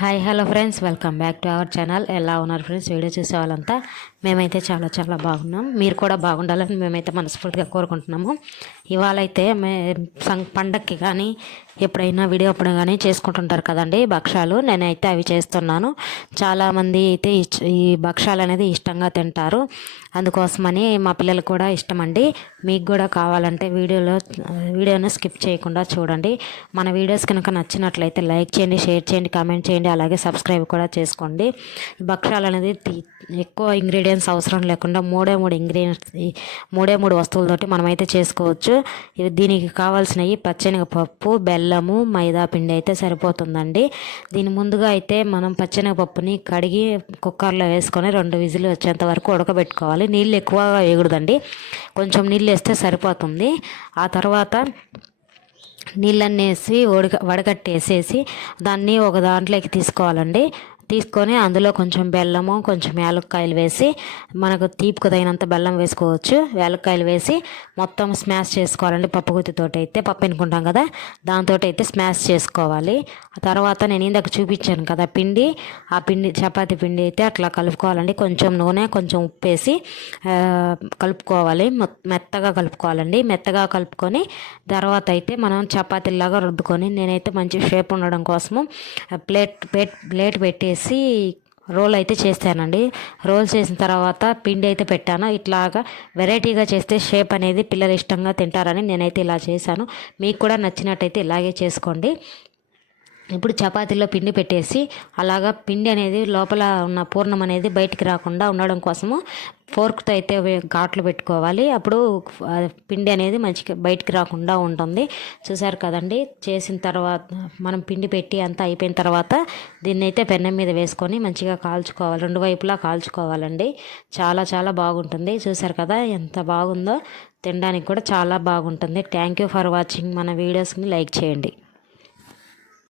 Hi hello friends welcome back to our channel ఎలా ఉన్నారు friends video చూసే వాళ్ళంతా మేమైతే చాలా చాలా బాగున్నాం. మీరు కూడా బాగుండాలని మేమైతే మనస్ఫూర్తిగా కోరుకుంటున్నాము. ఇవాళ అయితే మే సం పండక్కి కానీ ఎప్పుడైనా వీడియో అప్పుడు కానీ చేసుకుంటుంటారు కదండి భక్షాలు నేనైతే అవి చేస్తున్నాను. చాలామంది అయితే ఈ భక్షాలు అనేది ఇష్టంగా తింటారు. అందుకోసమని మా పిల్లలకు కూడా ఇష్టం అండి మీకు కూడా కావాలంటే వీడియోలో వీడియోను స్కిప్ చేయకుండా చూడండి. మన వీడియోస్ కనుక నచ్చినట్లయితే లైక్ చేయండి షేర్ చేయండి కామెంట్ చేయండి అలాగే సబ్స్క్రైబ్ కూడా చేసుకోండి. ఈ భక్షాలు అనేది ఎక్కువ ఇంగ్రీడియంట్స్ అవసరం లేకుండా మూడే మూడు ఇంగ్రీడియంట్స్ మూడే మూడు వస్తువులతోటి మనమైతే చేసుకోవచ్చు. దీనికి కావాల్సినవి పచ్చనగపప్పు బెల్లము మైదా పిండి అయితే సరిపోతుందండి. దీని ముందుగా అయితే మనం పచ్చనగపప్పుని కడిగి కుక్కర్లో వేసుకొని రెండు విజిల్ వచ్చేంత వరకు ఉడకబెట్టుకోవాలి. నీళ్ళు ఎక్కువగా వేయకూడదండి. కొంచెం నీళ్ళు వేస్తే సరిపోతుంది. ఆ తర్వాత నీళ్ళన్నీ వేసి ఉడక వడగట్టేసేసి దాన్ని ఒక దాంట్లోకి తీసుకోవాలండి. తీసుకొని అందులో కొంచెం బెల్లము కొంచెం యాలక్కాయలు వేసి మనకు తీపికి తగినంత బెల్లం వేసుకోవచ్చు. యాలక్కాయలు వేసి మొత్తం స్మాష్ చేసుకోవాలండి పప్పు గుత్తితోటి అయితే పప్పు ఎన్నుకుంటాం కదా దాంతో అయితే స్మాష్ చేసుకోవాలి. ఆ తర్వాత నేను ఇందాక చూపించాను కదా పిండి ఆ పిండి చపాతి పిండి అయితే అట్లా కలుపుకోవాలండి. కొంచెం నూనె కొంచెం ఉప్పు వేసి కలుపుకోవాలి. మెత్తగా కలుపుకోవాలండి. మెత్తగా కలుపుకొని తర్వాత అయితే మనం చపాతీలాగా రుద్దుకొని నేనైతే మంచి షేప్ ఉండడం కోసము ప్లేట్ ప్లేట్ ప్లేట్ చేసి రోల్ అయితే చేస్తానండి. రోల్ చేసిన తర్వాత పిండి అయితే పెట్టాను. ఇట్లాగా వెరైటీగా చేస్తే షేప్ అనేది పిల్లలు ఇష్టంగా తింటారని నేనైతే ఇలా చేశాను. మీకు కూడా నచ్చినట్టయితే ఇలాగే చేసుకోండి. ఇప్పుడు చపాతీలో పిండి పెట్టేసి అలాగా పిండి అనేది లోపల ఉన్న పూర్ణం అనేది బయటికి రాకుండా ఉండడం కోసము ఫోర్క్తో అయితే ఘాట్లు పెట్టుకోవాలి. అప్పుడు పిండి అనేది మంచిగా బయటికి రాకుండా ఉంటుంది. చూసారు కదండి? చేసిన తర్వాత మనం పిండి పెట్టి అంతా అయిపోయిన తర్వాత దీన్ని అయితే పెన్నం మీద వేసుకొని మంచిగా కాల్చుకోవాలి. రెండు వైపులా కాల్చుకోవాలండి. చాలా చాలా బాగుంటుంది. చూసారు కదా? ఎంత బాగుందో! తినడానికి కూడా చాలా బాగుంటుంది. Thank you for watching. మన వీడియోస్ని లైక్ చేయండి.